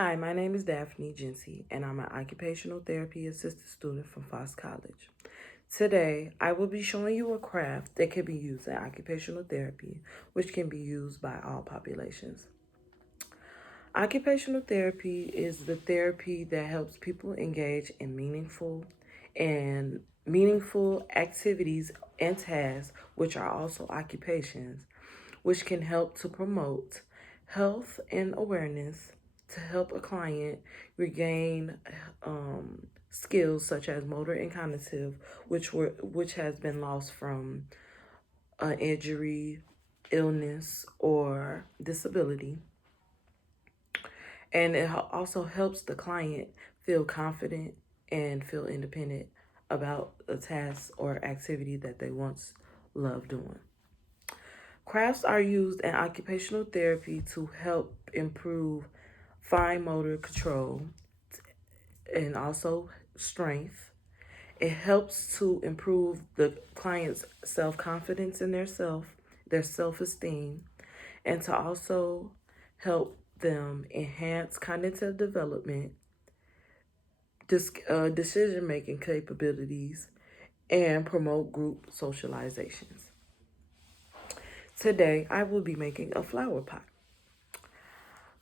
Hi, my name is Daphne Gency, and I'm an occupational therapy assistant student from Foss College. Today, I will be showing you a craft that can be used in occupational therapy, which can be used by all populations. Occupational therapy is the therapy that helps people engage in meaningful activities and tasks, which are also occupations, which can help to promote health and awareness to help a client regain skills such as motor and cognitive, which has been lost from an injury, illness, or disability. And it also helps the client feel confident and feel independent about a task or activity that they once loved doing. Crafts are used in occupational therapy to help improve fine motor control and also strength. It helps to improve the client's self-confidence in their self-esteem, and to also help them enhance cognitive development, decision-making capabilities, and promote group socializations. Today, I will be making a flower pot.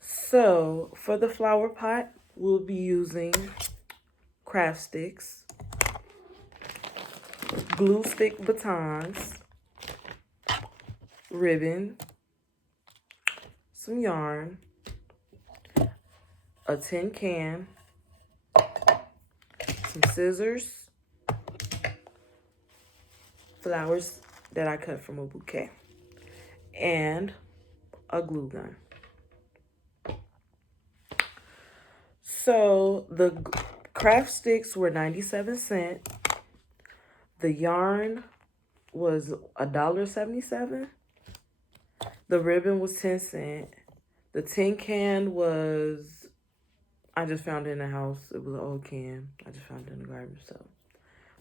So, for the flower pot, we'll be using craft sticks, glue stick batons, ribbon, some yarn, a tin can, some scissors, flowers that I cut from a bouquet, and a glue gun. So the craft sticks were 97 cents. The yarn was $1.77. The ribbon was 10 cents. The tin can was, I just found it in the house. It was an old can. I just found it in the garbage, so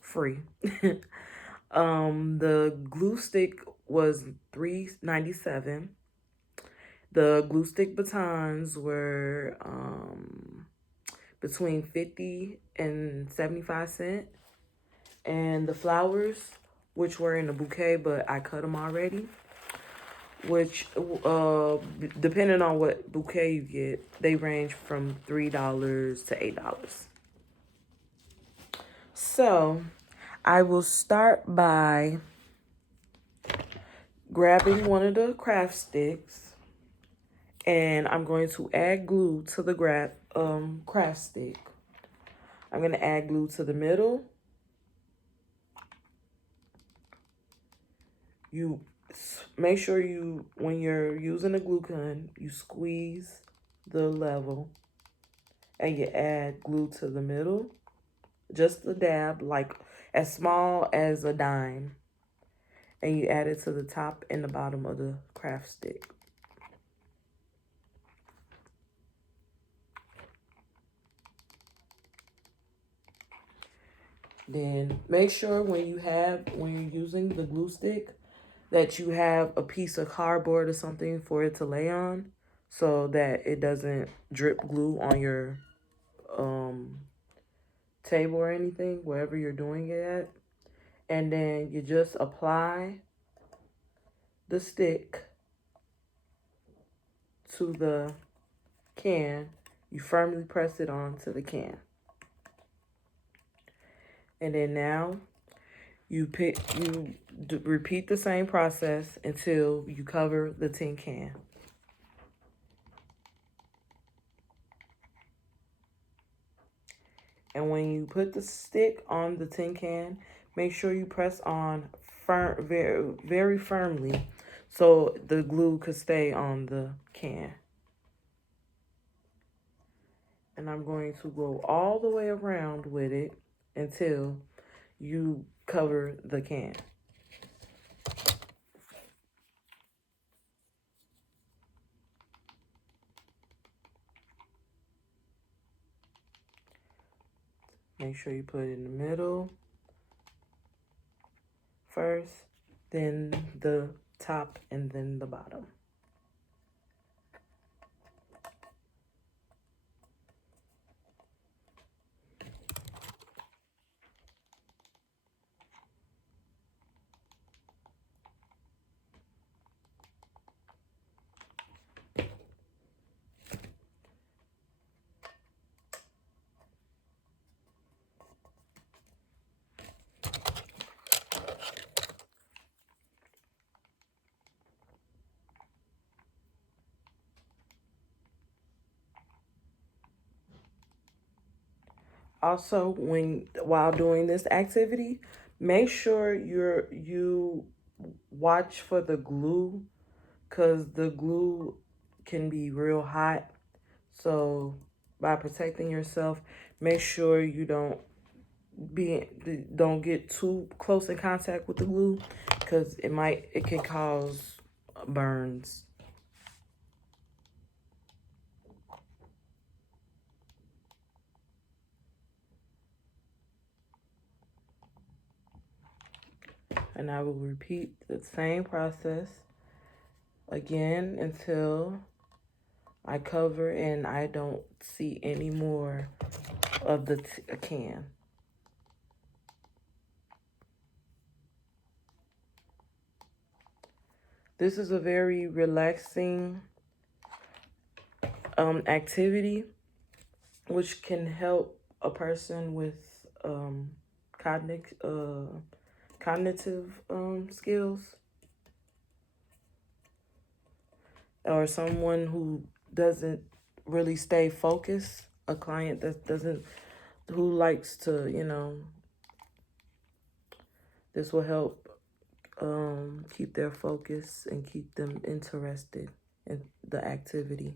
free. The glue stick was $3.97. The glue stick batons were between 50 and 75 cents. And the flowers, which were in a bouquet, but I cut them already, which, depending on what bouquet you get, they range from $3 to $8. So, I will start by grabbing one of the craft sticks, and I'm going to add glue to the craft stick. I'm going to add glue to the middle. You make sure when you're using a glue gun, you squeeze the level and you add glue to the middle. Just a dab, like as small as a dime. And you add it to the top and the bottom of the craft stick. Then make sure when you're using the glue stick that you have a piece of cardboard or something for it to lay on so that it doesn't drip glue on your table or anything, wherever you're doing it at. And then you just apply the stick to the can. You firmly press it onto the can. And then now you repeat the same process until you cover the tin can. And when you put the stick on the tin can, make sure you press on very, very firmly so the glue could stay on the can. And I'm going to go all the way around with it until you cover the can. Make sure you put it in the middle first, then the top, and then the bottom. Also, while doing this activity, make sure you watch for the glue, because the glue can be real hot. So by protecting yourself, make sure you don't get too close in contact with the glue, because it can cause burns. And I will repeat the same process again until I cover and I don't see any more of the can. This is a very relaxing activity, which can help a person with cognitive skills, or someone who doesn't really stay focused, a client that doesn't, who likes to, this will help keep their focus and keep them interested in the activity.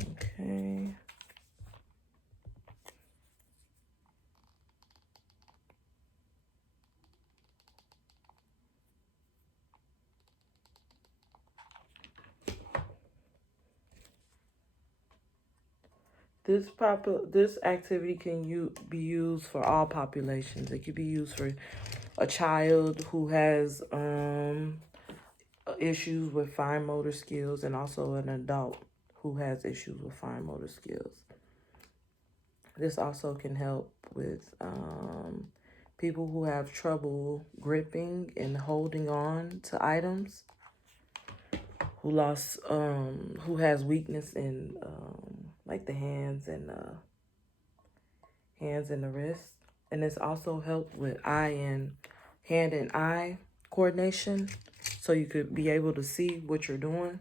Okay. This activity can be used for all populations. It could be used for a child who has issues with fine motor skills, and also an adult who has issues with fine motor skills. This also can help with people who have trouble gripping and holding on to items, who has weakness in like the hands and the wrist. And it's also helped with hand and eye coordination, so you could be able to see what you're doing.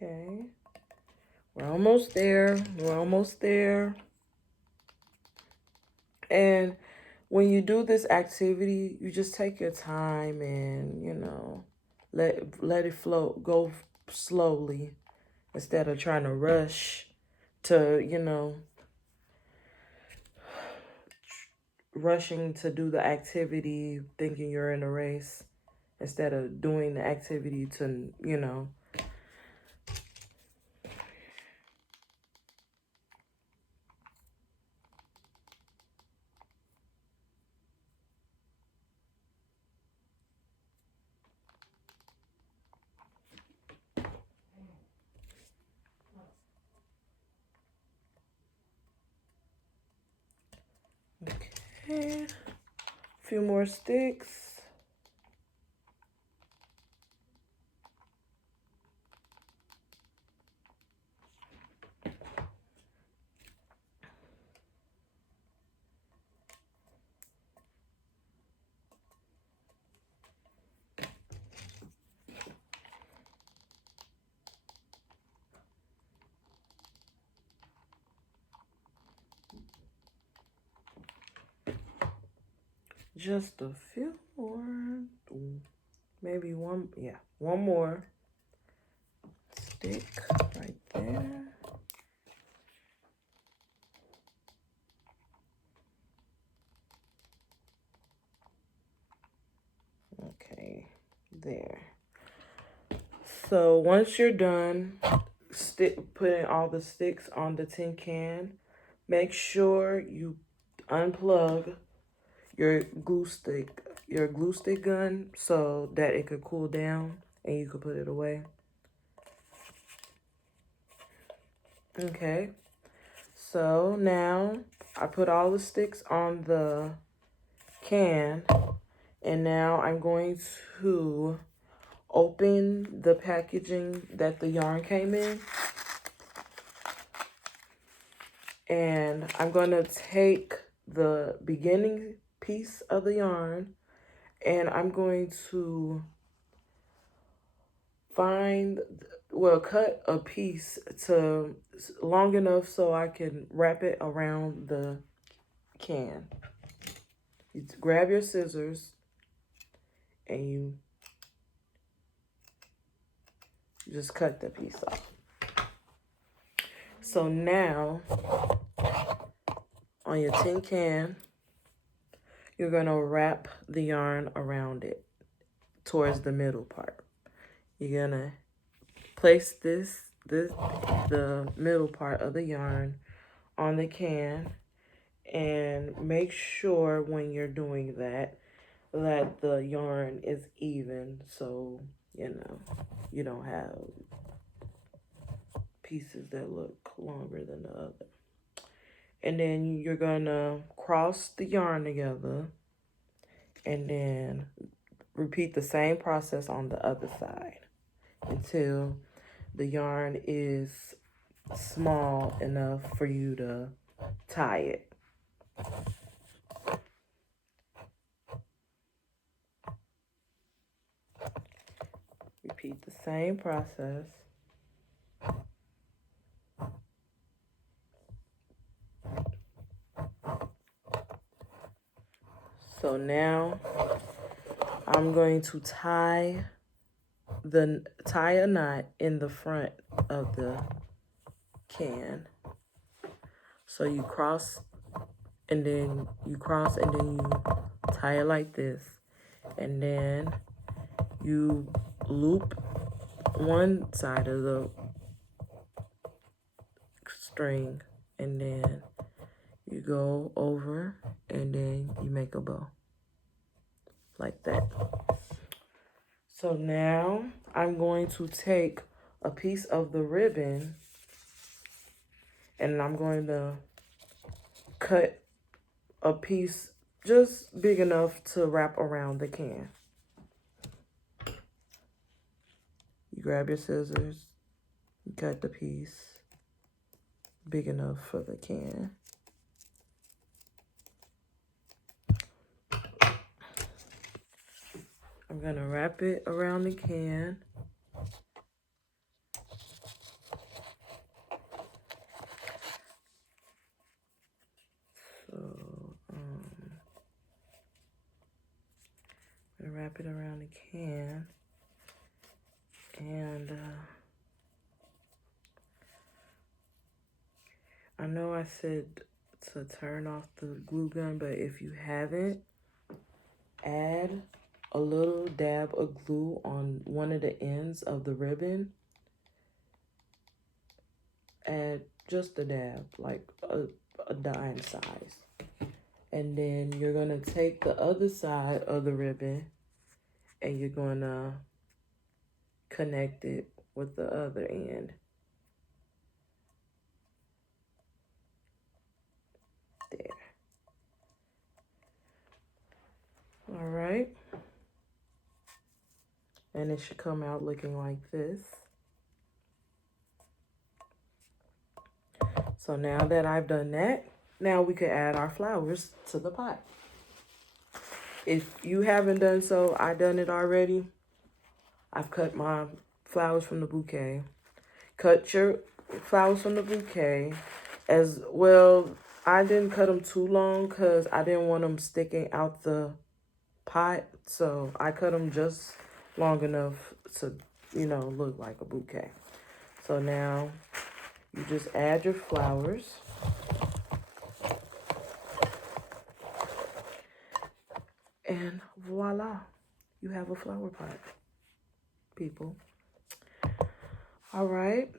Okay, we're almost there. We're almost there. And when you do this activity, you just take your time and, let it flow, go slowly, instead of trying to rush to, rushing to do the activity thinking you're in a race, instead of doing the activity to, okay, a few more sticks. Just a few more. Maybe one, yeah, one more stick right there. Okay, there. So once you're done putting all the sticks on the tin can, make sure you unplug your glue stick gun so that it could cool down and you could put it away. Okay, so now I put all the sticks on the can, and now I'm going to open the packaging that the yarn came in, and I'm going to take the beginning piece of the yarn and I'm going to cut a piece to long enough so I can wrap it around the can. You grab your scissors and you just cut the piece off. So now on your tin can, you're gonna wrap the yarn around it towards the middle part. You're gonna place the middle part of the yarn on the can, and make sure when you're doing that the yarn is even, so you don't have pieces that look longer than the other. And then you're gonna cross the yarn together and then repeat the same process on the other side until the yarn is small enough for you to tie it. Repeat the same process. So now I'm going to tie a knot in the front of the can. So you cross and then you tie it like this, and then you loop one side of the string, and then you go over and then you make a bow like that. So now I'm going to take a piece of the ribbon and I'm going to cut a piece just big enough to wrap around the can. You grab your scissors, you cut the piece big enough for the can. I'm gonna wrap it around the can. So, I'm gonna wrap it around the can. And I know I said to turn off the glue gun, but if you haven't, add a little dab of glue on one of the ends of the ribbon. Add just a dab, like a dime size. And then you're gonna take the other side of the ribbon and you're gonna connect it with the other end. There. All right. And it should come out looking like this. So now that I've done that, now we could add our flowers to the pot. If you haven't done so, I done it already. I've cut my flowers from the bouquet. Cut your flowers from the bouquet as well. I didn't cut them too long because I didn't want them sticking out the pot. So I cut them just long enough to, look like a bouquet. So now you just add your flowers. And voila, you have a flower pot, people. All right.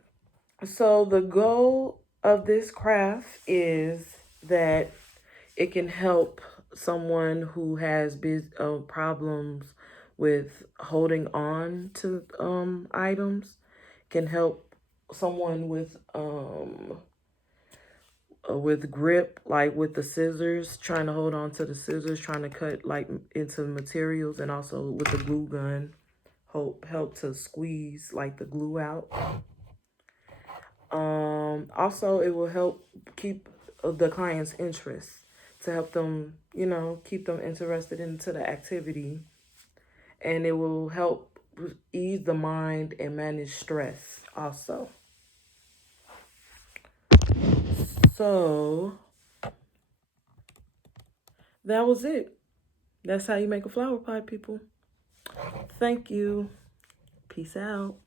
So the goal of this craft is that It can help someone who has problems with holding on to items. Can help someone with grip, like with the scissors, trying to hold on to the scissors, trying to cut like into materials, and also with the glue gun, help to squeeze like the glue out. Also, it will help keep the client's interest, to help them, keep them interested into the activity, and it will help ease the mind and manage stress also. So that was it. That's how you make a flower pot, people. Thank you. Peace out.